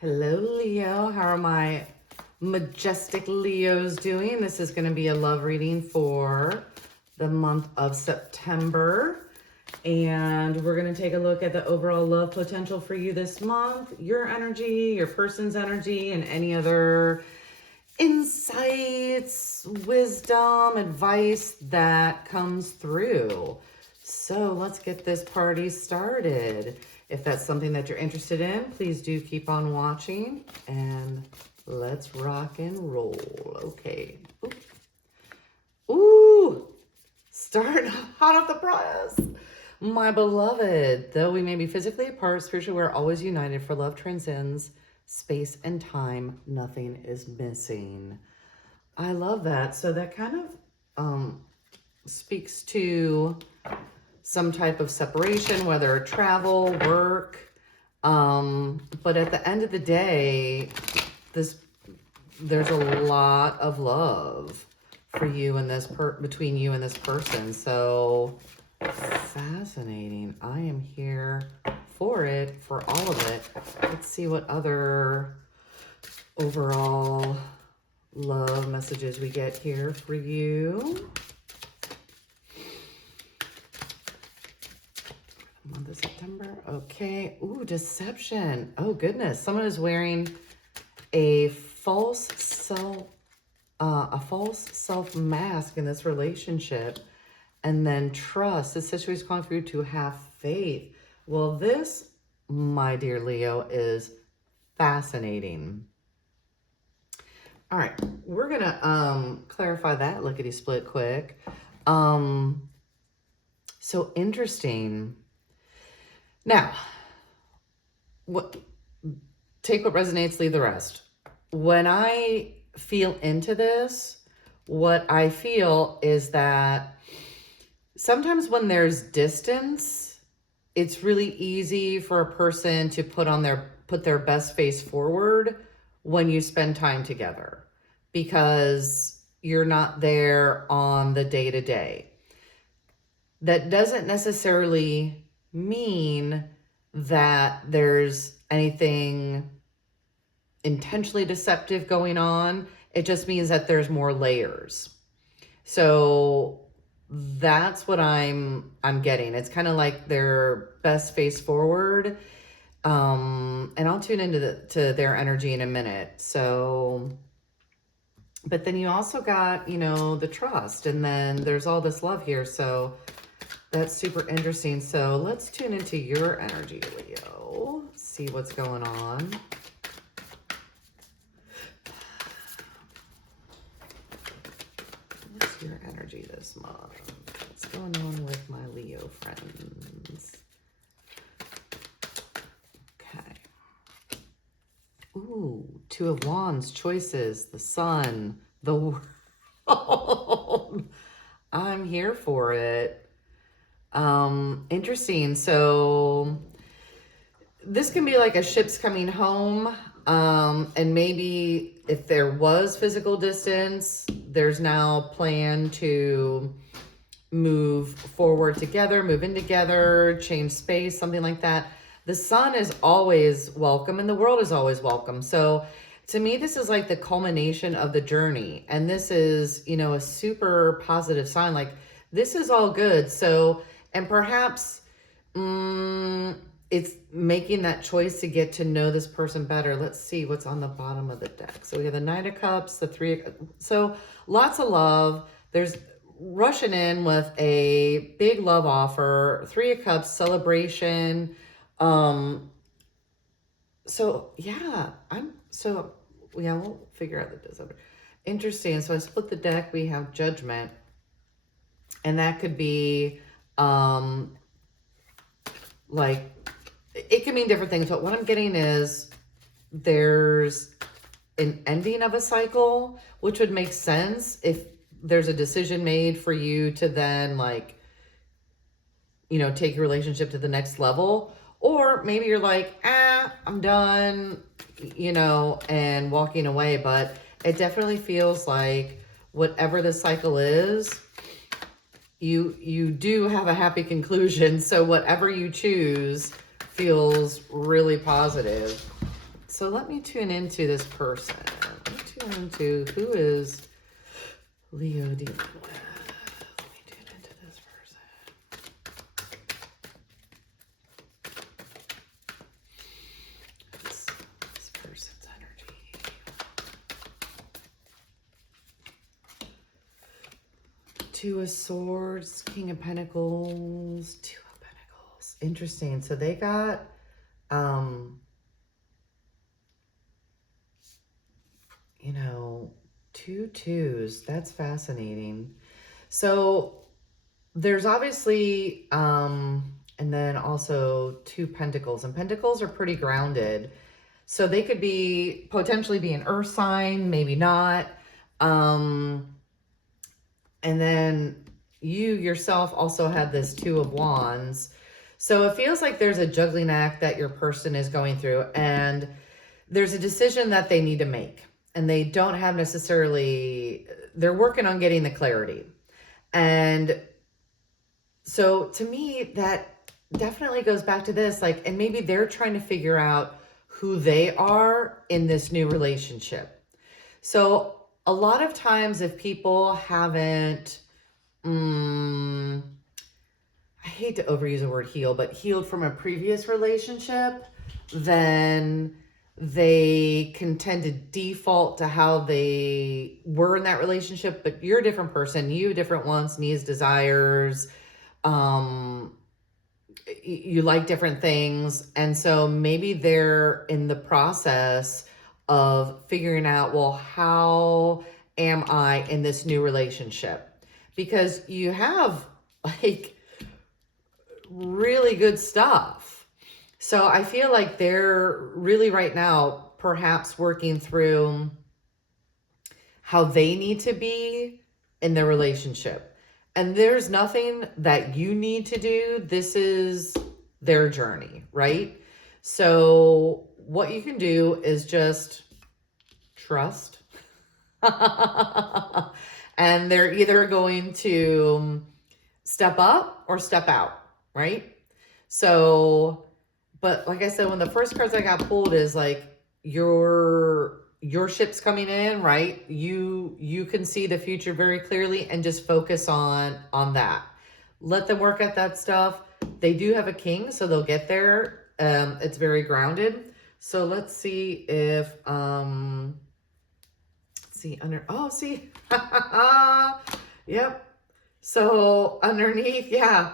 Hello, Leo. How are my majestic Leos doing? This is going to be a love reading for the month of September. And we're going to take a look at the overall love potential for you this month, your energy, your person's energy, and any other insights, wisdom, advice that comes through. So let's get this party started. If that's something that you're interested in, please do keep on watching and let's rock and roll. Okay. Ooh, start hot off the press. My beloved, though we may be physically apart, spiritually we're always united, for love transcends space and time. Nothing is missing. I love that. So that kind of speaks to some type of separation, whether travel, work. But at the end of the day, there's a lot of love for you and this between you and this person. So fascinating. I am here for it, for all of it. Let's see what other overall love messages we get here for you. Month of September. Okay. Ooh, deception. Oh goodness. Someone is wearing a false self mask in this relationship. And then trust. This situation is calling for you to have faith. Well, this, my dear Leo, is fascinating. All right. We're going to clarify that lickety split quick. So interesting. Now, take what resonates, leave the rest. When I feel into this, what I feel is that sometimes when there's distance, it's really easy for a person to put their best face forward when you spend time together, because you're not there on the day-to-day. That doesn't necessarily mean that there's anything intentionally deceptive going on. It just means that there's more layers. So that's what I'm getting. It's kind of like their best face forward. And I'll tune into to their energy in a minute. So, but then you also got, the trust, and then there's all this love here. So that's super interesting. So let's tune into your energy, Leo. See what's going on. What's your energy this month? What's going on with my Leo friends? Okay. Ooh, Two of Wands, choices, the sun, the world. I'm here for it. Interesting. So this can be like a ship's coming home. And maybe if there was physical distance, there's now plan to move forward together, move in together, change space, something like that. The sun is always welcome and the world is always welcome. So to me, this is like the culmination of the journey. And this is, a super positive sign. Like, this is all good. So, and perhaps it's making that choice to get to know this person better. Let's see what's on the bottom of the deck. So we have the Knight of Cups, the Three. So lots of love. There's rushing in with a big love offer. Three of Cups, celebration. So yeah, we'll figure out the December. Interesting. So I split the deck. We have Judgment. And that could be, like, it can mean different things, but what I'm getting is there's an ending of a cycle, which would make sense if there's a decision made for you to then, like, take your relationship to the next level. Or maybe you're like, I'm done, and walking away. But it definitely feels like whatever the cycle is, you do have a happy conclusion. So whatever you choose feels really positive. So let me tune into this person. Let me tune into who is Leo dealing with. Let me tune into this person. What's this person's energy? Two of Swords, King of Pentacles, Two of Pentacles. Interesting. So they got, you know, 2 twos. That's fascinating. So there's obviously, and then also 2 Pentacles, and Pentacles are pretty grounded. So they could be potentially be an earth sign, maybe not. And then you yourself also have this 2 of Wands. So it feels like there's a juggling act that your person is going through, and there's a decision that they need to make, and they don't have necessarily, they're working on getting the clarity. And so to me, that definitely goes back to this, like, and maybe they're trying to figure out who they are in this new relationship. So a lot of times if people haven't, I hate to overuse the word heal, but healed from a previous relationship, then they can tend to default to how they were in that relationship. But you're a different person. You have different wants, needs, desires. You like different things. And so maybe they're in the process of figuring out, well, how am I in this new relationship? Because you have like really good stuff. So I feel like they're really right now perhaps working through how they need to be in their relationship. And there's nothing that you need to do. This is their journey, right? So what you can do is just trust. And they're either going to step up or step out, right? So, but like I said, when the first cards I got pulled is like your ship's coming in, right? You can see the future very clearly, and just focus on that. Let them work at that stuff. They do have a king, so they'll get there. It's very grounded. So let's see if let's see under, oh, see. Yep. So underneath, yeah,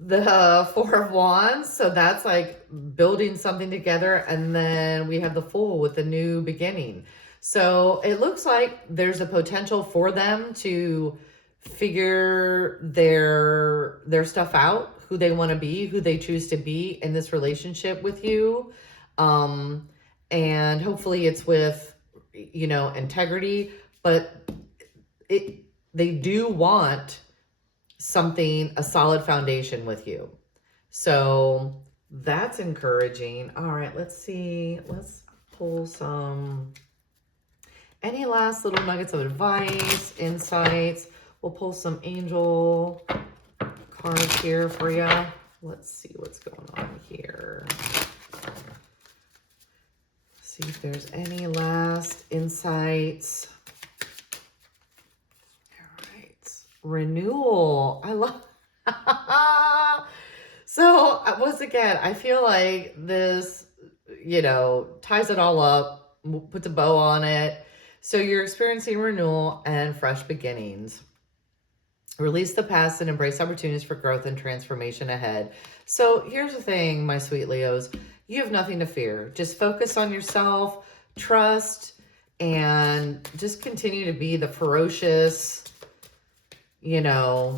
the 4 of Wands. So that's like building something together. And then we have the Fool with the new beginning. So it looks like there's a potential for them to figure their stuff out, who they want to be, who they choose to be in this relationship with you. And hopefully it's with, you know, integrity, but they do want something, a solid foundation with you. So that's encouraging. All right, let's see. Let's pull any last little nuggets of advice, insights. We'll pull some angel cards here for you. Let's see what's going on here. See if there's any last insights. Renewal. I love. So once again, I feel like this, you know, ties it all up, puts a bow on it. So you're experiencing renewal and fresh beginnings. Release the past and embrace opportunities for growth and transformation ahead. So here's the thing, my sweet Leos, you have nothing to fear. Just focus on yourself, trust, and just continue to be the ferocious, you know,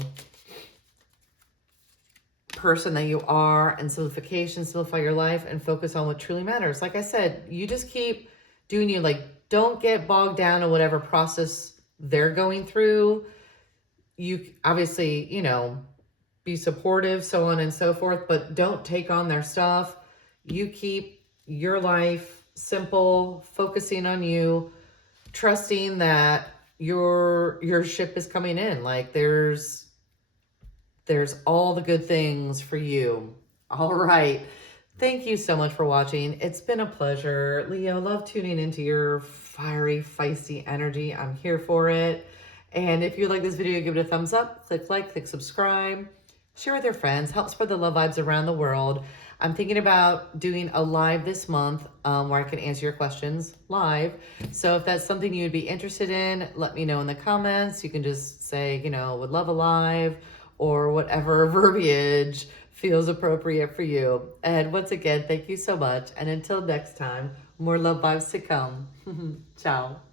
person that you are, and simplify your life and focus on what truly matters. Like I said, you just keep doing you. Like, don't get bogged down in whatever process they're going through. You obviously, you know, be supportive, so on and so forth, but don't take on their stuff. You keep your life simple, focusing on you, trusting that your ship is coming in. Like there's all the good things for you. All right. Thank you so much for watching. It's been a pleasure. Leo, love tuning into your fiery, feisty energy. I'm here for it. And if you like this video, give it a thumbs up, click like, click subscribe, share with your friends, help spread the love vibes around the world. I'm thinking about doing a live this month where I can answer your questions live. So if that's something you'd be interested in, let me know in the comments. You can just say, would love a live or whatever verbiage feels appropriate for you. And once again, thank you so much. And until next time, more love vibes to come. Ciao.